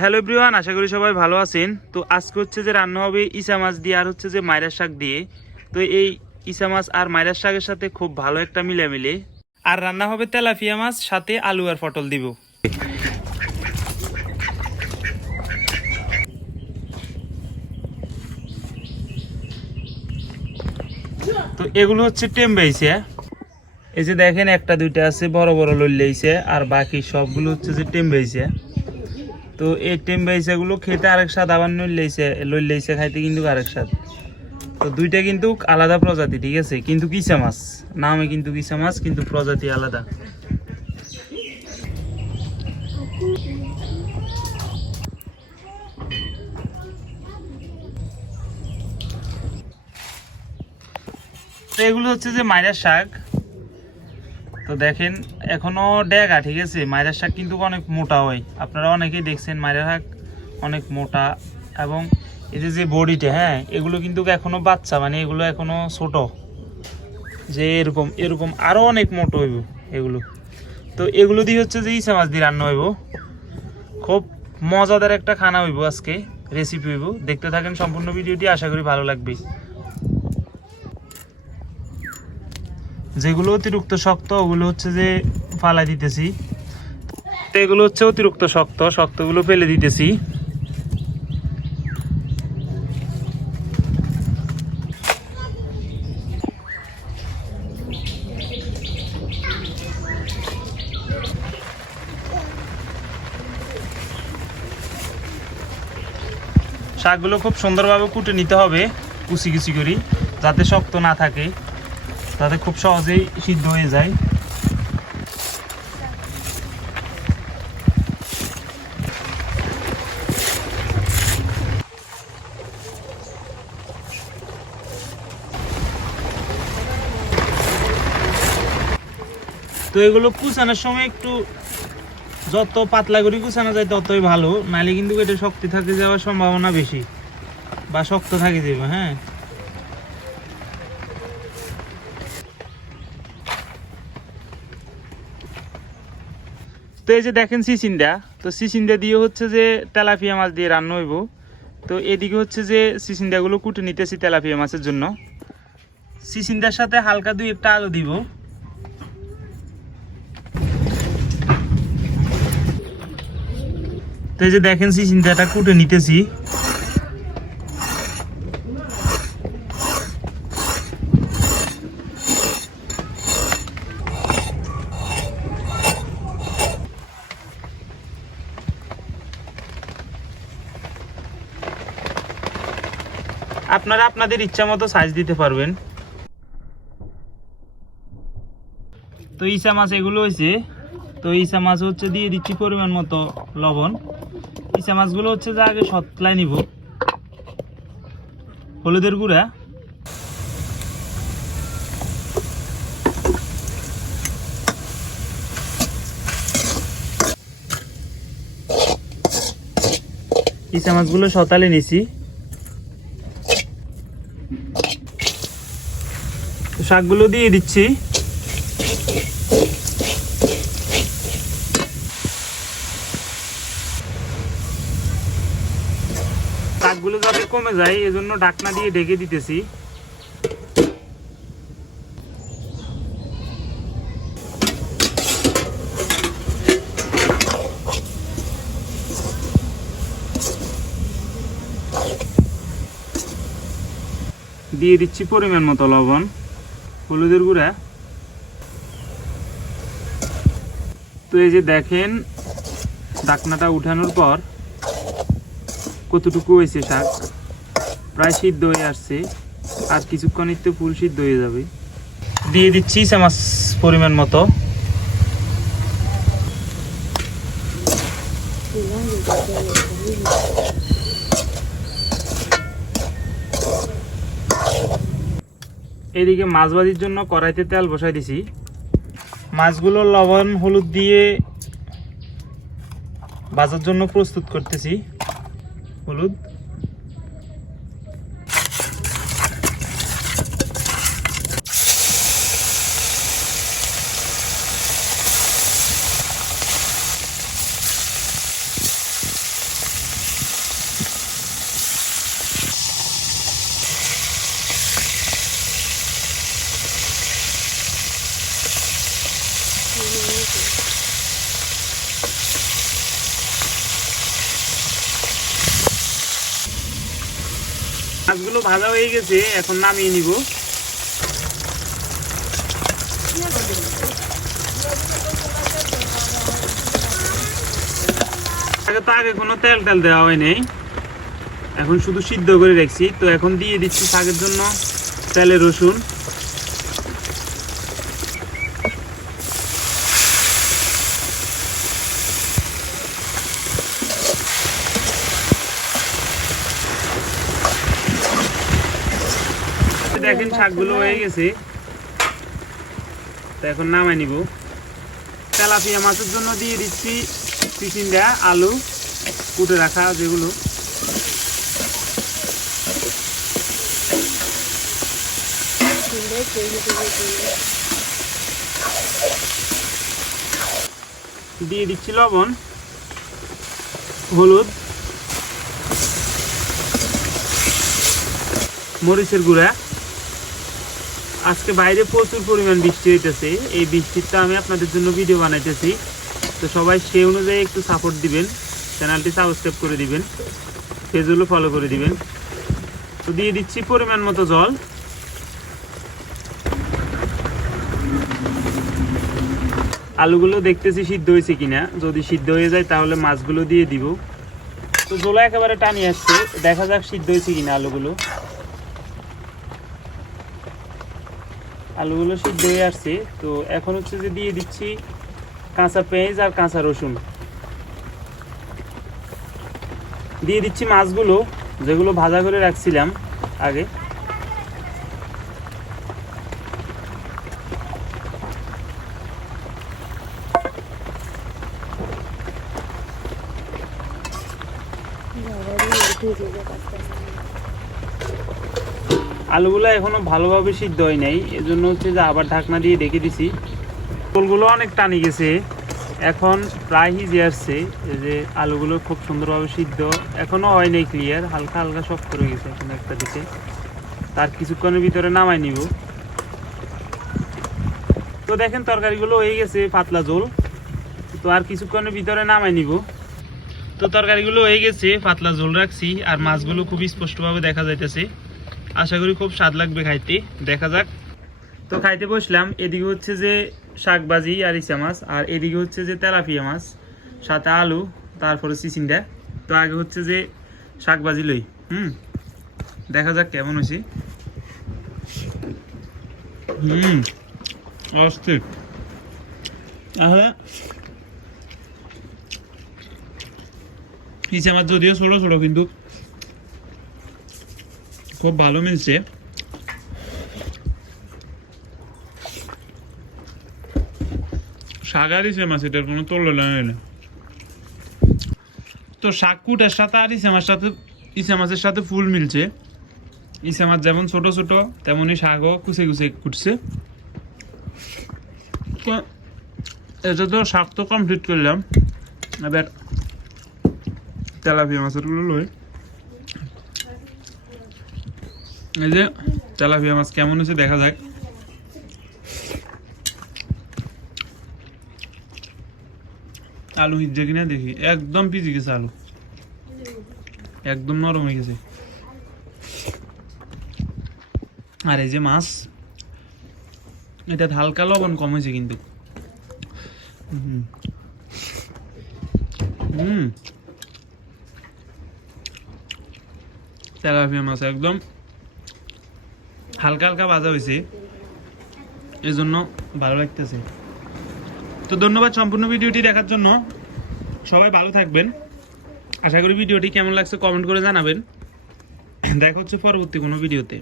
Hello everyone, আশা করি সবাই ভালো আছেন। তো আজকে হচ্ছে যে রান্না হবে ইসা মাছ দিয়ে আর হচ্ছে যে মাইরার শাক দিয়ে। তো এই ইসা মাছ আর মাইরার শাকের সাথে খুব ভালো একটা মিলে আর রান্না হবে তেলাপিয়া মাছ, সাথে আলু আর পটল দিব। তো এগুলো হচ্ছে টেম্বাইছে, এই যে দেখেন একটা দুইটা আছে বড় বড় লইলেইছে, আর বাকি সবগুলো হচ্ছে যে টেম্বাইছে। তো এই টেম্বাইসাগুলো খেতে আরেক স্বাদ, আবার লইলেইছে খাইতে কিন্তু আরেক স্বাদ। তো দুইটা কিন্তু আলাদা প্রজাতি, ঠিক আছে, কিন্তু কিসা মাছ নামে কিন্তু কিসা মাছ, কিন্তু প্রজাতি আলাদা। তো এগুলো হচ্ছে যে মাইরার শাক। তো দেখেন এখনো ডেগা, ঠিক আছে। মাইরার শাক কিন্তু অনেক মোটা হয়, আপনারা অনেকেই দেখছেন মাইরার শাক অনেক মোটা। এবং এই যে বডিটা, হ্যাঁ, এগুলো কিন্তু এখনো বাচ্চা, মানে এগুলো এখনো ছোট, যে এরকম এরকম আরো অনেক মোটো হইব এগুলো। তো এগুলো দিয়ে হচ্ছে যে ইসা মাছ দিয়ে রান্না হইব। খুব মজাদার একটা খানা হইব, আজকে রেসিপি হইব। দেখতে থাকেন সম্পূর্ণ ভিডিওটি, আশা করি ভালো লাগবে। যেগুলো অতিরিক্ত শক্ত ওগুলো হচ্ছে যে ফালাই দিতেছি। তো এগুলো হচ্ছে অতিরিক্ত শক্তগুলো ফেলে দিতেছি। শাকগুলো খুব সুন্দরভাবে কুটে নিতে হবে, কুচি কুচি করি, যাতে শক্ত না থাকে, যাতে খুব সহজেই সিদ্ধ হয়ে যায়। তো এগুলো কুচানোর সময় একটু যত পাতলা করে কুচানো যায় ততই ভালো, নাহলে কিন্তু এটা শক্তি থাকে যাওয়ার সম্ভাবনা বেশি, বা শক্ত থাকে যাবে। হ্যাঁ, তো এই যে দেখেন সিসিন্দা, তো সিসিন্দা দিয়ে হচ্ছে যে তেলাপিয়া মাছ দিয়ে রান্না হইব। তো এদিকে হচ্ছে যে সিসিন্দাগুলো কুটে নিতেছি তেলাপিয়া মাছের জন্য। সিসিন্দার সাথে হালকা দুই একটা আলু দিব। তো এই যে দেখেন সিসিন্দাটা কুটে নিতেছি। আপনারা আপনাদের ইচ্ছা মতো সাইজ দিতে পারবেন। তো ইসা মাছ এগুলো হয়েছে। তো ইসা মাছ হচ্ছে দিয়ে দিচ্ছি পরিমাণ মতো লবণ। ইসা মাছগুলো হচ্ছে যে আগে সতলাই নিব। হলুদের গুঁড়া, ইসা মাছগুলো সতালে নিছি। শাকগুলো দিয়ে দিচ্ছি। শাকগুলো যাতে কমে যায় এজন্য ঢাকনা দিয়ে ঢেকে দিতেছি। দিয়ে দিচ্ছি পরিমাণ মতো লবণ, হলুদের গুঁড়া। তো এই যে দেখেন ঢাকনাটা উঠানোর পর কতটুকু হয়েছে, শাক প্রায় সিদ্ধ হয়ে আসছে, আর কিছুক্ষণ একটু ফুল সিদ্ধ হয়ে যাবে। দিয়ে দিচ্ছি ইসা মাছ পরিমাণ মতো। এদিকে মাছ ভাজির জন্য কড়াইতে তেল বসাই দিছি। মাছগুলো লবণ হলুদ দিয়ে ভাজার জন্য প্রস্তুত করতেছি। হলুদ, মাছগুলো ভাজা হয়ে গেছে, এখন নামিয়ে নিব। আগে কোনো তেল দেওয়া হয়নি, এখন শুধু সিদ্ধ করে রাখছি। তো এখন দিয়ে দিচ্ছি শাকের জন্য তেলে রসুন, দেখেন শাকগুলো হয়ে গেছে। তো এখন নামাই নিব। তেলাপিয়া মাছের জন্য দিয়ে দিচ্ছি চিচিঙ্গা, আলু কুটে রাখা যেগুলো, দিয়ে দিচ্ছি লবণ, হলুদ, মরিচের গুঁড়া। আজকে বাইরে প্রচুর পরিমাণ বৃষ্টি হইতেছে, এই বৃষ্টিটা আমি আপনাদের জন্য ভিডিও বানাইতেছি। তো সবাই সেই অনুযায়ী একটু সাপোর্ট দিবেন, চ্যানেলটি সাবস্ক্রাইব করে দিবেন, পেজগুলো ফলো করে দিবেন। তো দিয়ে দিচ্ছি পরিমাণ মতো জল। আলুগুলো দেখতেছি সিদ্ধ হয়েছে কিনা, যদি সিদ্ধ হয়ে যায় তাহলে মাছগুলো দিয়ে দিব। তো জোলা একেবারে টানি আসছে, দেখা যাক সিদ্ধ হয়েছে কিনা আলুগুলো। আলুগুলো সিদ্ধ হয়ে আসছে। তো এখন হচ্ছে যে দিয়ে দিচ্ছি কাঁচা পেঁয়াজ আর কাঁচা রসুন, দিয়ে দিচ্ছি মাছগুলো যেগুলো ভাজা করে রাখছিলাম আগে। আলুগুলো এখনো ভালোভাবে সিদ্ধ হয় নাই, এজন্য হচ্ছে যে আবার ঢাকনা দিয়ে ঢেকে দিছি। ঝোলগুলো অনেক টানি গেছে, এখন প্রায় হিজে আসছে। এই যে আলুগুলো খুব সুন্দরভাবে সিদ্ধ এখনো হয় নাই ক্লিয়ার, হালকা হালকা শক্ত রয়ে গেছে এখন একটা দিকে। তার কিছুক্ষণের ভিতরে নামাই নিব। তো দেখেন তরকারিগুলো হয়ে গেছে পাতলা ঝোল। তো আর কিছুক্ষণের ভিতরে নামাই নিব। তো তরকারিগুলো হয়ে গেছে, পাতলা ঝোল রাখছি, আর মাছগুলো খুব স্পষ্টভাবে দেখা যাইতেছে। আশা করি খুব স্বাদ লাগবে খাইতে, দেখা যাক। তো খাইতে বসলাম। এদিকে হচ্ছে যে শাক ভাজি আর ইচা মাছ, আর এদিকে হচ্ছে যে তেলাপিয়া মাছ, সাথে আলু, তারপরে চিচিঙ্গা। তো আগে হচ্ছে যে শাক ভাজি লই, দেখা যাক কেমন হয়েছে। অস্থির। তাহলে ইচা মাছ যদিও ছোট ছোট, কিন্তু খুব ভালো মিলছে। শাক আর ইচা মাছ, এটার কোনো তুলনা নেই। তো শাক কুটার সাথে আর ইচা মাছের সাথে ফুল মিলছে। ইচা মাছ যেমন ছোট ছোট, তেমনই শাকও কুচে কুচে কুটছে। তো এটা তো শাক তো কমপ্লিট করলাম, এবার তেলাপিয়া মাছের গুলো লই। এই যে তেলাপিয়া মাছ কেমন হয়েছে দেখা যাক। আলু হিজছে কিনা দেখি, একদম পিজি গেছে আলু, একদম নরম হয়ে গেছে। আর এই যে মাছ, এটা হালকা লবণ কম হয়েছে কিন্তু। তেলাপিয়া মাছ একদম হালকা হালকা ভাজা হয়েছে, এজন্য ভালো লাগতেছে। তো ধন্যবাদ সম্পূর্ণ ভিডিওটি দেখার জন্য। সবাই ভালো থাকবেন। আশা করি ভিডিওটি কেমন লাগছে কমেন্ট করে জানাবেন। দেখা হচ্ছে পরবর্তী কোনো ভিডিওতে।